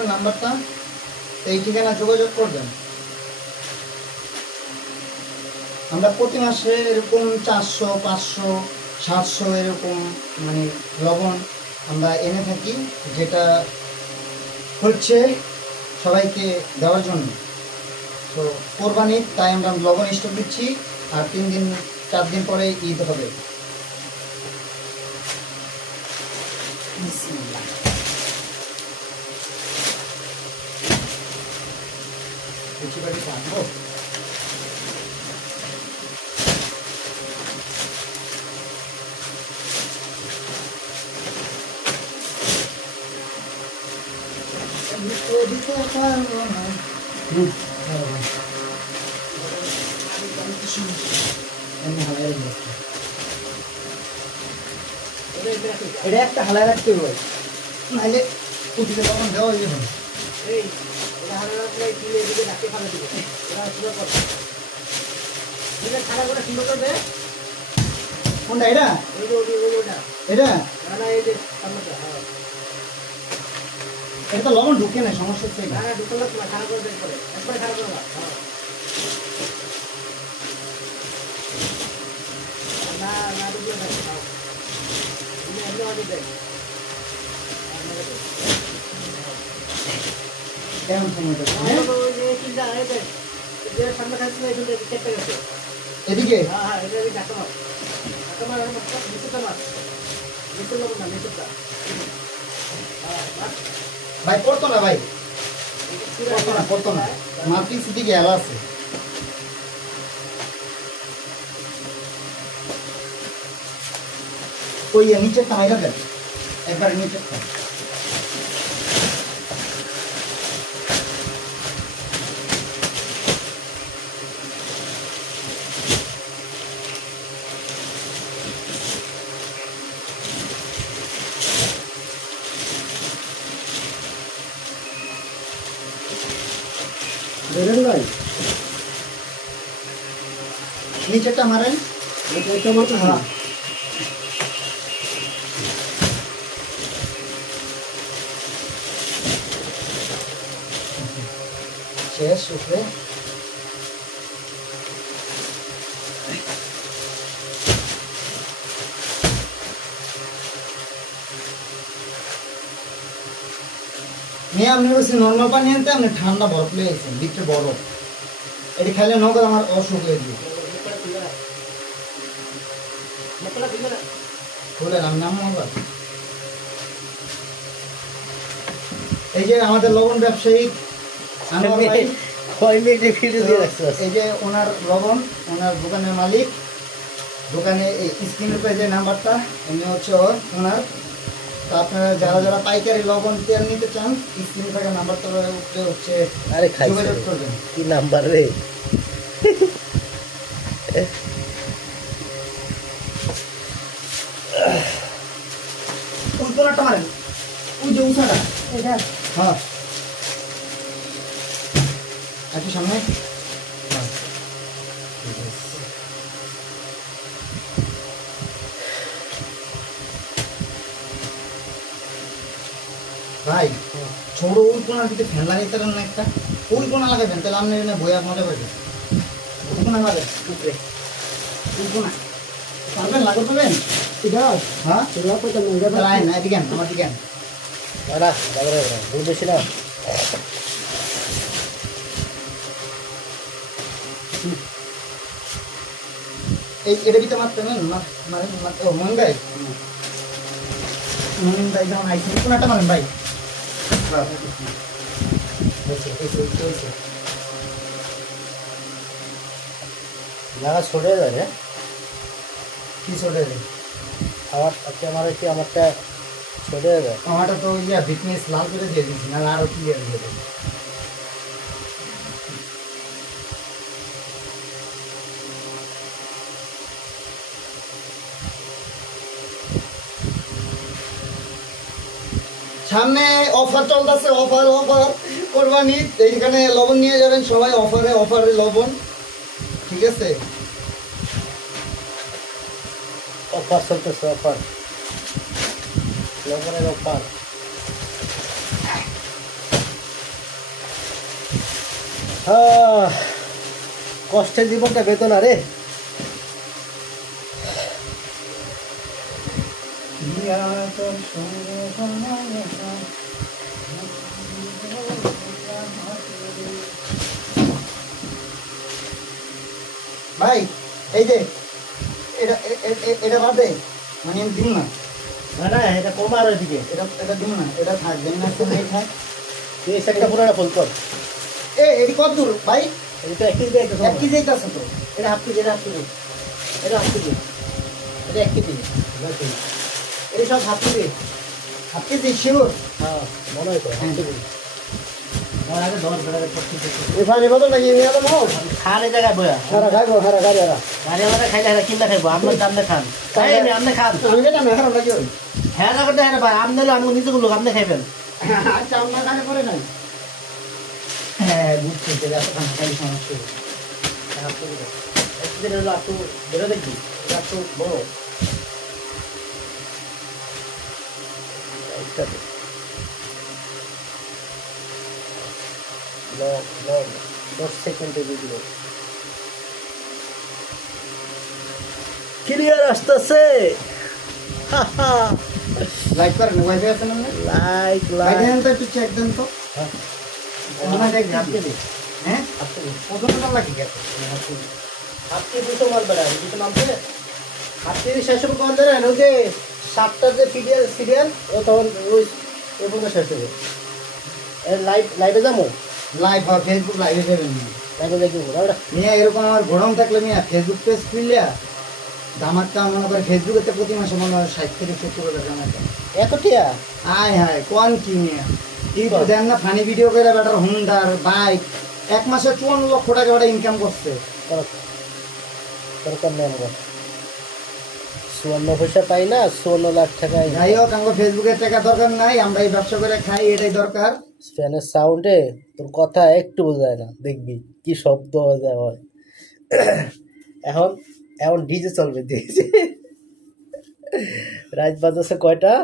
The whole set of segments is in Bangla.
আসবে নাম্বারটা, এই ঠিকানা যোগাযোগ করবেন। আমরা প্রতি মাসে এরকম 400, 500, 700 এরকম মানে লবণ আমরা এনে থাকি, যেটা হচ্ছে সবাইকে দেওয়ার জন্য। তো কোরবানির তাই আমরা লবণ স্টক দিচ্ছি, আর 3 দিন 4 দিন পরে ঈদ হবে। বিসমিল্লাহ। বেশি বাড়ি আনবো। এটা একটা হালায় রাখতে হবে, নাহলে কুটিতে তখন দেওয়া যাবে না। কোনটা এটা? এটা এটা তো লবণ ঢুকে না, সমস্যা হচ্ছে কেমন সময়টা এদিকে ভাই পড়তো না, ভাই পড়তো না, মার্কিন সিটিকে এলো আছে। ওই নিচের টা মাইরা দেন, একবার নিচের টা। নিচেরটা মারেন, হ্যাঁ শেষ উপরে। আপনি বলছি নর্মাল পানি আনতে, আপনি ঠান্ডা বরফ লিয়ে গেছেন, ভিতরে বরফ। এটি খাইলে নগদ আমার অসুখ হয়ে যাবে। খুলেন, আমি নাম আবার। এই যে আমাদের লবণ ব্যবসায়ী, এই যে ওনার লবণ, ওনার দোকানের মালিক, দোকানে এই স্ক্রিনের উপরে যে নাম্বারটা, এমনি হচ্ছে ওনার। তো আপনারা যারা যারা পাইকারি লবণ তেল নিতে চান, স্ক্রিনে থাকা নাম্বারটা উপরে হচ্ছে যোগাযোগ করবেন। কি নাম্বার রে? ওই কোনাটা মারেন, ওই যে উষাটা, হ্যাঁ একটু সামনে। ভাই ছোট ওই কোনার দিকে ফ্যান লাগাইতে পারেন না একটা, ওই কোনা লাগাবেন, তাহলে আপনি এনে বইয়া মজা পাবেন। ওই কোনা লাগাবেন উপরে, ওই কোনা পারবেন, লাগতে পারবেন। হ্যাঁ লাইন না, এদিকে আমার দিকে বেশি না। এই এটা ভিতরে মারতে নেন, ও মঙ্গাই ভাই যখন আইসি কোনাটা মারেন ভাই। জায়গা ছড়ে যায় রে, কি ছড়ে যায়? আমারটা ছড়ে যায়। আমারটা তো ইয়া ফিটনেস লাল করে দিয়ে দিচ্ছি, না আরো ক্লিয়ার দিয়ে দেবে। সামনে অফার চলতেছে, অফার কোরবানি। এইখানে লবণ নিয়ে যাবেন সবাই, অফারে লবণ, ঠিক আছে? অফার চলতেছে, অফার লবণের অফার। কষ্টের জীবনটা বেদনা রে। ভাই এই যে এটা এটা বাদে মানে আমি দিব না, না না, এটা কমার ওইদিকে। এটা দিব না, এটা থাক, দেন না থাক। তুই এই সাইডটা পুরোটা ফুল কর। এটি কত দূর ভাই? এটা তো 1 কেজি যাইতো। 1 কেজি যাইতেছে তো। এটা হাফ কেজি, এটা হাফ কেজি, এটা হাফ কেজি, এটা 1 কেজি, এটা সব হাফ কেজি। 1 KG sure? হ্যাঁ মনে হয় তো হাফ কেজি। আমার আগে 10 টাকা পড়ছে। এই পানি বোতল নাকি নিয়ে যাবো? খান এই জায়গায় বয়া হারা খাইবো, হারা গাড়ি হারা গাড়ি আমরা খাইলে হারা কিনলে খাইবো। আপনার দামে খান, খাই আপনি খান। আমি কেন হারা লাগি ওই? হ্যাঁ না করতে হ্যাঁ ভাই, আপনি আমি নিজে গুলো আপনি খাইবেন। আচ্ছা আমরা গাড়ি করে নাই। হ্যাঁ বুঝছি, যে এত খালি সমস্যা। হাফ কেজি একদিন হলো একটু বেরো দেখি, একটু বড় লং লং 10 সেকেন্ডে দিয়ে দিব। ক্লিয়ার আসতেছে। লাইক করেন, ওয়াইফাই আছে না? লাইক ভাই লাইক দেন তো, একটু চেক দেন তো। মনে হয় দেখি আপনি দিন। হ্যাঁ আপনি পছন্দ লাগি গেছে। আপনি দুটো মাল বেড়ান, দুটো নাম দিয়ে আপনি শেষ হবে কখন জানেন? ওই যে 7টার যে সিরিয়াল ও তখন ওই ওই পর্যন্ত শেষ হবে। লাইভে যাবো, লাইভ হয়, ফেসবুক লাইভে যাবেন না। লাইভে দেখবো ওটা। মিয়া এরকম আমার ঘোড়াম থাকলে মিয়া ফেসবুক পেজ খুললিয়া দামারটা মনে করে ফেসবুকেতে প্রতি মাসে মনে হয় 60 থেকে 70 টাকা জামাইতাম। এত টিয়া আয় হায় কোন কি মিয়া ইউটিউব দেন না, ফানি ভিডিও করে বেটার হুন্ডার বাইক 1 মাসে 54 লক্ষ টাকা বেটা ইনকাম করছে। দরকার নেই আমরা 54 পয়সা পাই না, 54 লাখ টাকায়। যাই হোক আমার ফেসবুকের টাকা দরকার নাই, আমরা এই ব্যবসা করে খাই, এটাই দরকার। ফ্যানের সাউন্ডে তোর কথা একটু বোঝা যায় না, দেখবি কি শব্দ হয়। এখন এখন ডিজে চলবে, ডিজে। রাত বাজাচ্ছে কয়টা?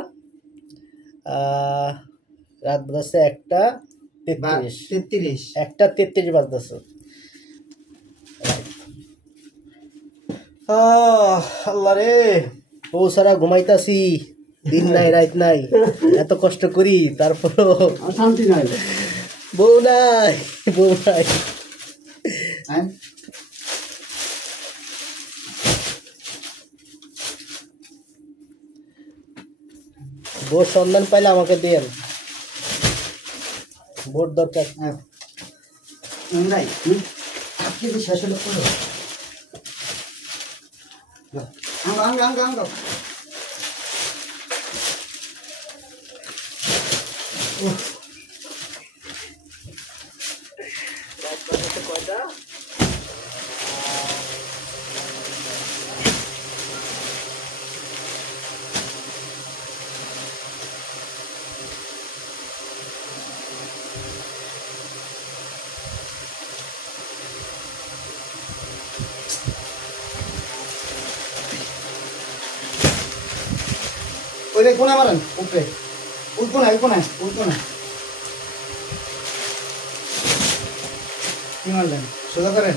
রাত বাজাচ্ছে 1:33, 33। 1:33 বাজতেছে। আল্লাহ রে, ও সারা ঘুমাইতাছি, দিন নাই রাত নাই, এত কষ্ট করি তারপরও শান্তি নাই, বউ নাই, বউ নাই। বউর সন্ধান পাইলে আমাকে দেন, বউর দরকার। আপনি কি শেষ হলো? আঙ্গ কয়টা? ওই যে কোনা মারেন উপরে, উঠবো না কি মারলেন? সোজা করেন।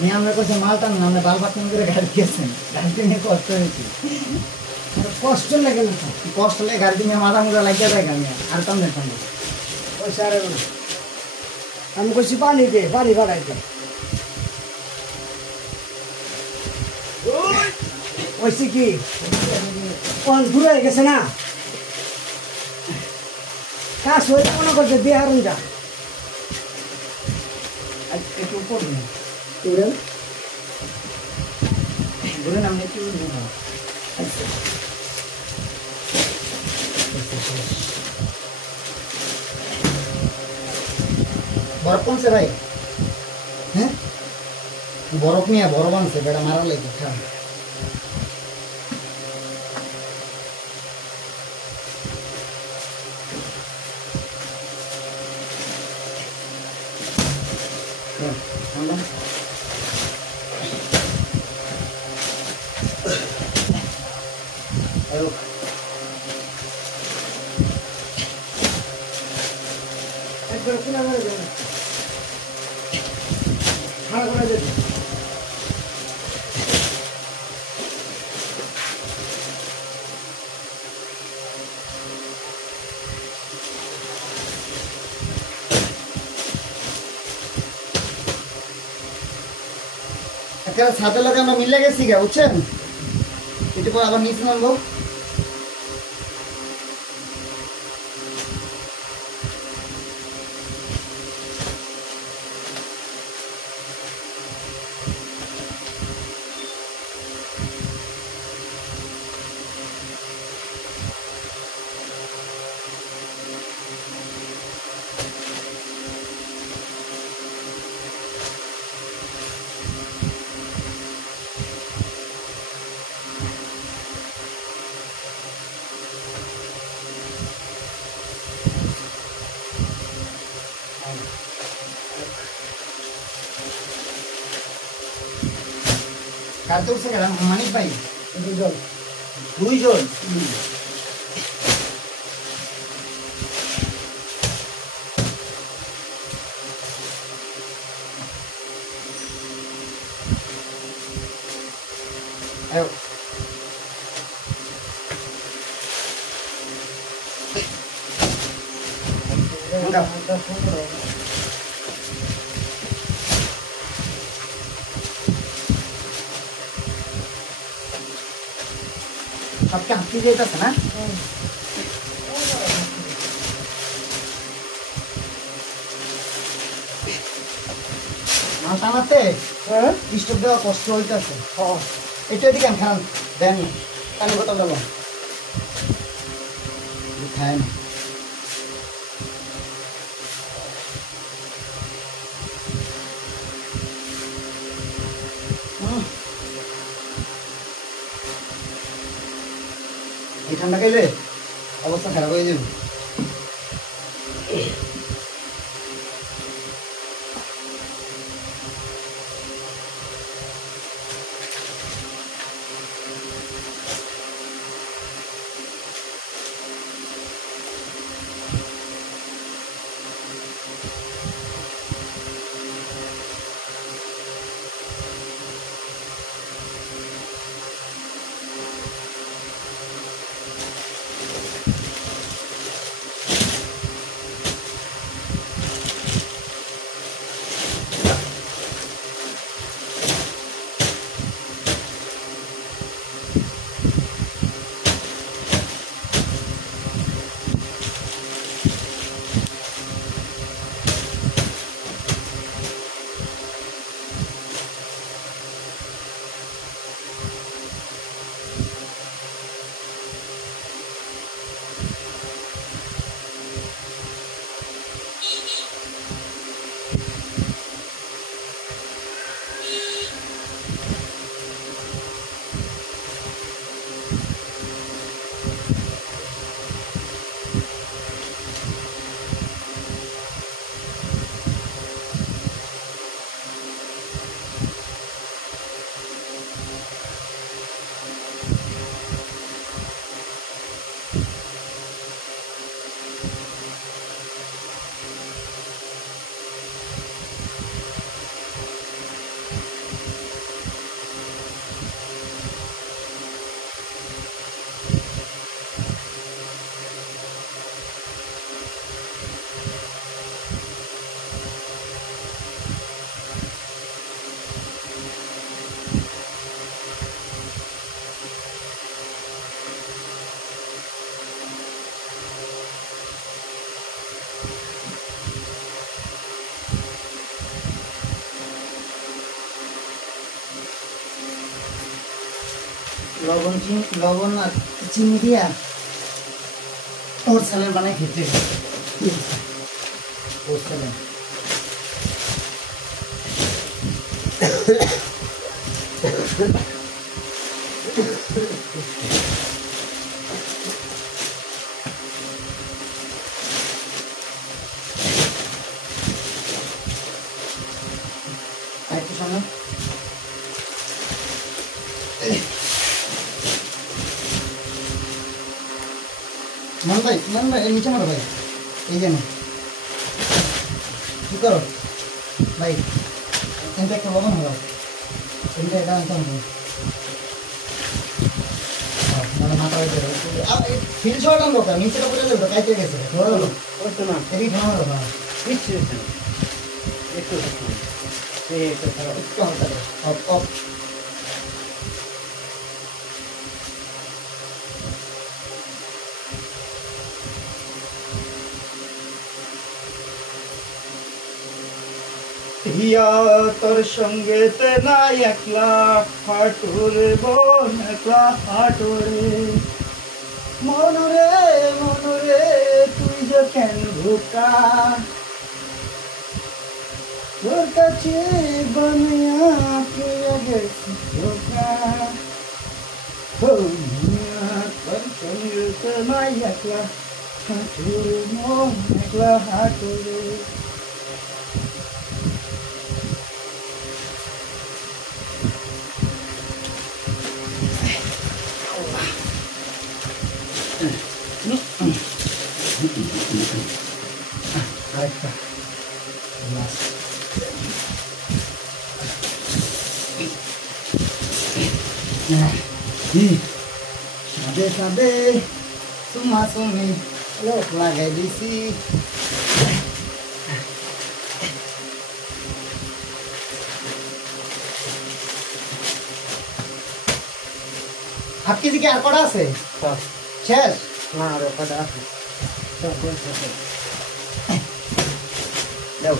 নিয়ে আমরা কাছে মাল টান না, আমরা বাল বাটন করে গাড়ি দিয়েছেন, গাড়িতে নিয়ে কষ্ট হয়েছে। কষ্ট লাগে না, কষ্ট লাগে গাড়িতে নিয়ে মাথা মুখা লাগিয়ে দেয় গাড়ি আর কাম দেখতাম না। পয়সা আর আমি করছি পানি দে, পানি বাড়াইতে ওইসি কি কোন দূরে হয়ে গেছে না, কাজ হয়ে মনে করছে দিয়ে হারুন যা একটু উপর ঘুরে নাম একটু আচ্ছা বরফ কমছে ভাই? হ্যাঁ বরফ নিয়ে বরফ আনছে বেটা মারা লেগে খান। একটা ছাদের লগে আমরা মিলে গেছি গা, বুঝছেন? একটু পর আবার নিচে নামবো। কার তো উঠছে গেলাম মানিক ভাই, দুজন। দুইজন। আয়ো। সবকে হাঁটি যেতেছে না? মাছ টানাতে স্টোভ দেওয়া কষ্ট হইতেছে। এটা এদিকে খান দেন, পানি বোতল দেবো খায় না। এই ঠান্ডা খাইলে অবস্থা খারাপ হয়ে যাবে। লবণ আর চিনি দিয়া ওর স্যালাড বানাই খেতে ওর স্যালাড। আরেকটু সামনে মান ভাই নিচে মারো ভাই, এই যেন কি করো ভাই এনটা একটা লবণ হলো এনটা এটা আনতে হবে মানে মাথা হয়ে যাবে ফিল শট আনবো কা নিচেটা পড়ে যাবে কাইতে গেছে ধরে হলো ওই তো না এদিকে ঠান্ডা হলো না দিচ্ছি একটু একটু খারাপ একটু হালকা অফ অফ হিয়া তোর সঙ্গে তে না একলা হাটুরে বোন একলা হাটুরে মনরে তুই যে কেন ভুকা তোর কাছে বনিয়া প্রিয় গেছি ধোকা তোর সঙ্গে তে না একলা হাটুরে মন একলা হাটুরে আরেকটা গ্লাস সাদে সাদে সুমা সুমি লোক লাগাই দিছি হাফ কেজি কি আর কটা আছে শেষ না আর ওটা আছে দাও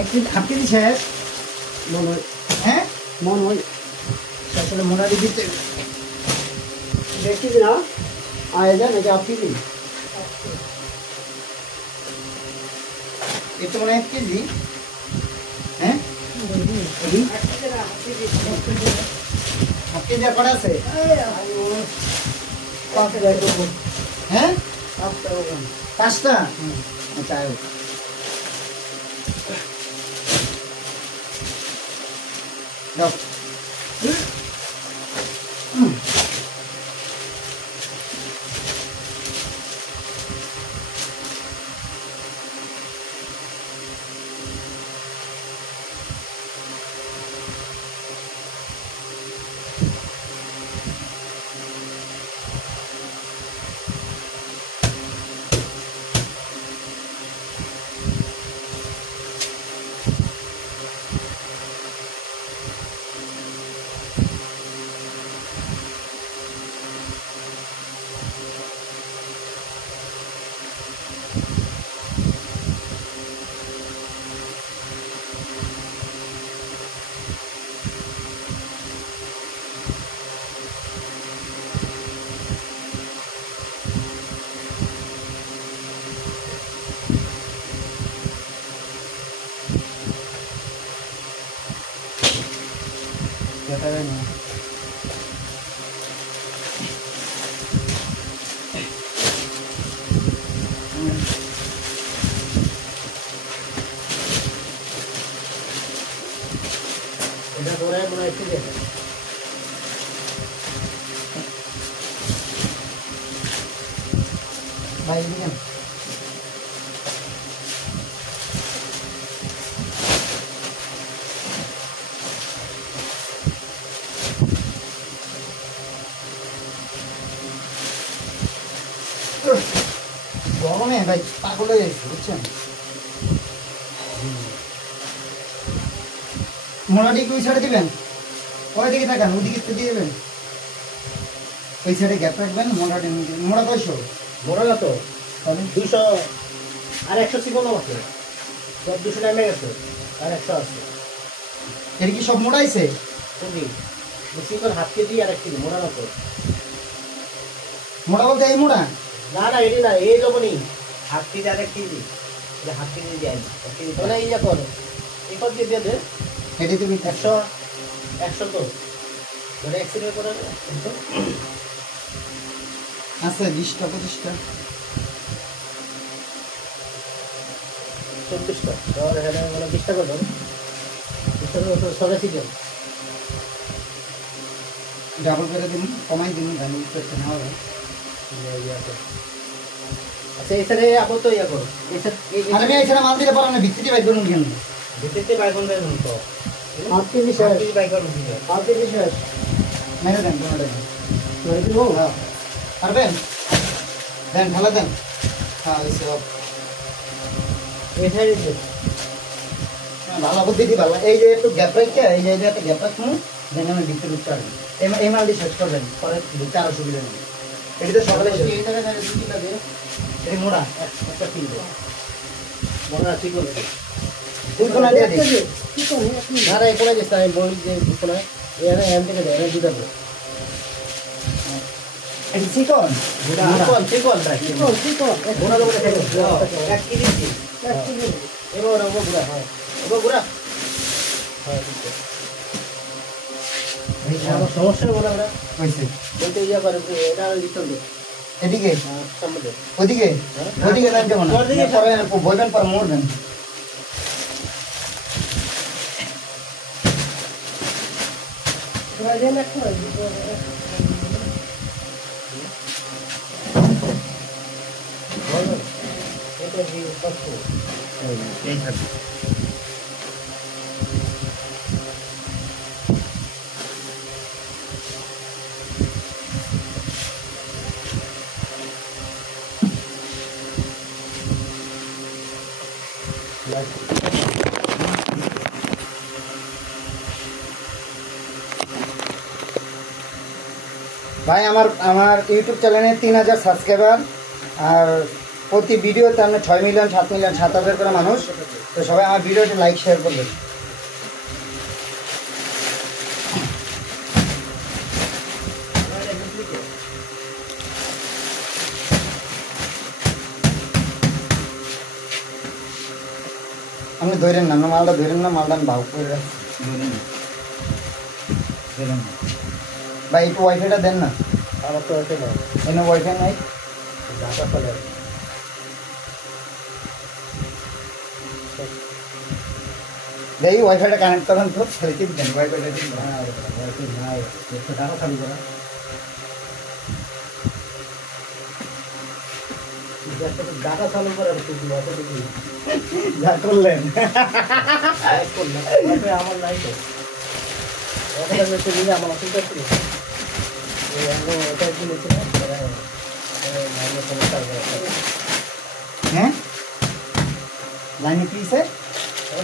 এক কেজি হাফ কেজি শেষ মন হয় হ্যাঁ মন হয় আসলে মোনারি দিতে দেখছি না আয় যায় নাকি আপনি দিন এটা মনে হয় 1 কেজি হ্যাঁ হাফ কেজি আর কটা আছে হ্যাঁ 5টা আচ্ছা আয়ো দাও দেখা যায় না এটা করে মনে হয় ঠিক আছে ভাই দিবেন গরমে ভাই পাগল হয়ে যাচ্ছে বুঝছেন মোড়াটি কি ওই সাইডে দিবেন? ওই দিকে থাকেন, ওই দিকে তো দিয়ে দেবেন। ওই সাইডে গ্যাপ রাখবেন, মোড়াটি মোড়া 200 মোড়া না তো তাহলে 200 আর 100 চিকন আছে, সব 200 নেমে গেছে আর 100 আছে। এর কি সব মোড়াইছে? কোনটি চিকন হাফ কেজি আর 1 কেজি মোড়া না তো। মোড়া বলতে এই মোড়া? না না এটি না, এই লবণই হাফ কেজি আর 1 কেজি, এটা হাফ কেজি দিয়ে আনি 1 কেজি মানে ইয়া করো এরপর দিয়ে দে এটি তুমি 100 তো মানে 1 কেজি করে আছে 20টা 25টা 24টা ধর এখানে মানে 20 টাকা ধর 20 টাকা তো সরে চিকেন ডাবল করে দিন, কমাই দিন, ধান করতে না হবে। আচ্ছা এখানে আপনি তো ইয়া করো আর আমি এখানে মাল দিলে পারেন না, ভিত্তিতে বাইক করুন কেন? ভিতরে বাইকন দেন তো হাফ কেজি হাফ কেজি বাইকন দিবে হাফ কেজি শেষ মেরে দেন কোনোটা মেরে দিব। হ্যাঁ পারবেন, দেন ঢালা দেন। হ্যাঁ ওই সব এখানে দিতে ভালো বুদ্ধি ভালো। এই যে একটু গ্যাপ রাখছে, এই যে একটা গ্যাপ রাখুন, দেন আমি ভিতরে উঠতে পারবেন। এই মালটি শেষ করবেন, পরে ঢুকতে আরো সুবিধা নেই। এটি তো সকালে শেষ। এই জায়গায় 2 কিলো দে এটি মোড়া একটা কিলো মোড়া ঠিক আছে দুই কোনা দিয়ে দিন। না না এখানে যেটা আমি বলি যে কোনা এখানে এম থেকে দেয় দুটা দে এটি চিকন মোড়া চিকন রাখি মোড়া লোক দেখে 1 কেজি 1 কেজি এবার ওগো গুড়া হ্যাঁ ওগো গুড়া হ্যাঁ ঠিক আছে। এই আমার সমস্যা বলা আমরা হয়েছে। বলতে ইয়া করে এটা লিখতে দে এদিকে সামনে দে ওদিকে ওদিকে দেন যেমন পরে বইবেন পর মরবেন। এটা কি কষ্ট এই থাকবে। ভাই আমার ইউটিউব চ্যানেলে 3000 সাবস্ক্রাইবার, আর প্রতি ভিডিওতে আমরা 6 মিলিয়ন 7 মিলিয়ন 7,000 করে মানুষ। তো সবাই আমার ভিডিওটি লাইক শেয়ার করবেন। আপনি ধরেন না, মালটা ধরেন না, মালটা আমি ভাগ করে রাখছি। ধরেন না ভাই, একটু ওয়াইফাইটা দেন না। আমার তো এটা না এনে ওয়াইফাই নাই। ডাটা ফলে দেখি ওয়াইফাইটা কানেক্ট করেন তো, তাহলে কি দেন ওয়াইফাইটা দিন। ডাটা চালু করা ডাটা চালু করে যা করলেন আমার নাই তো আমার অসুবিধা ছিল ওটা কিনেছি না সমস্যা হ্যাঁ লাইনে কি স্যার?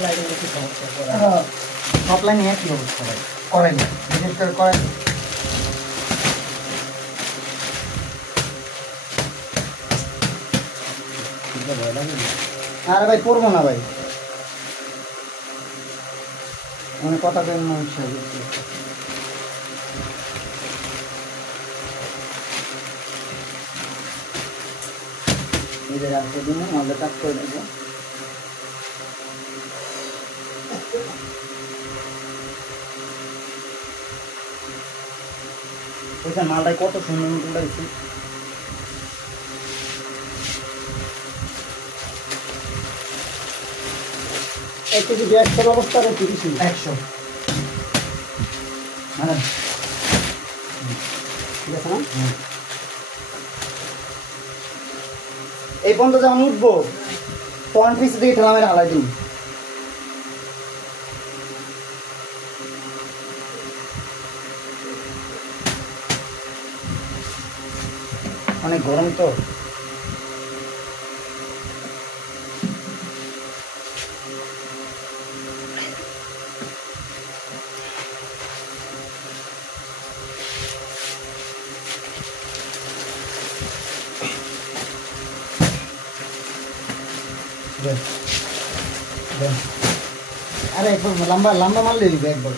লাইনে বেশি সমস্যা সব লাইনে একই অবস্থা ভাই, করেন বিশেষ করে করেন। আরে ভাই করবো না ভাই, মানে কথা দেন না নিজের রাখতে দিন, আমাদের কাজ করে দেবো। ওইখানে মালটায় কত সুন্দর মতো লাগছে। একটু যদি 100 অবস্থা 100 মানে ঠিক আছে না এই পর্যন্ত যখন উঠবো তখন পিছিয়ে দিকে ঠেলা মেরে হালাই দিন। অনেক গরম তো। দেন দেন আরে একবার লম্বা লম্বা মারলে দিবে একবার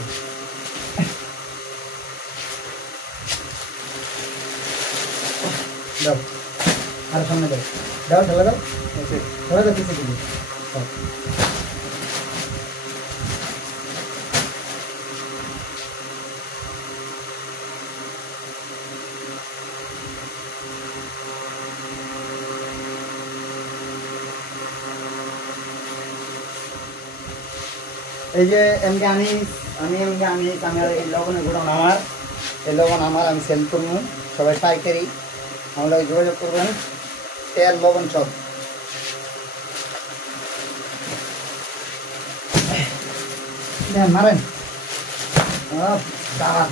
দাও আর সামনে দাও দাও ঢালা দাও ধরে দাও কিছু দিবি এই যে এমনি আমার এই লবণের গুঁড়ো আমার এই লবণ আমার আমি সেল করবো সবাই পাইকারি আমরা যোগাযোগ করবেন তেল লবণ সব মারেন দাঁড়া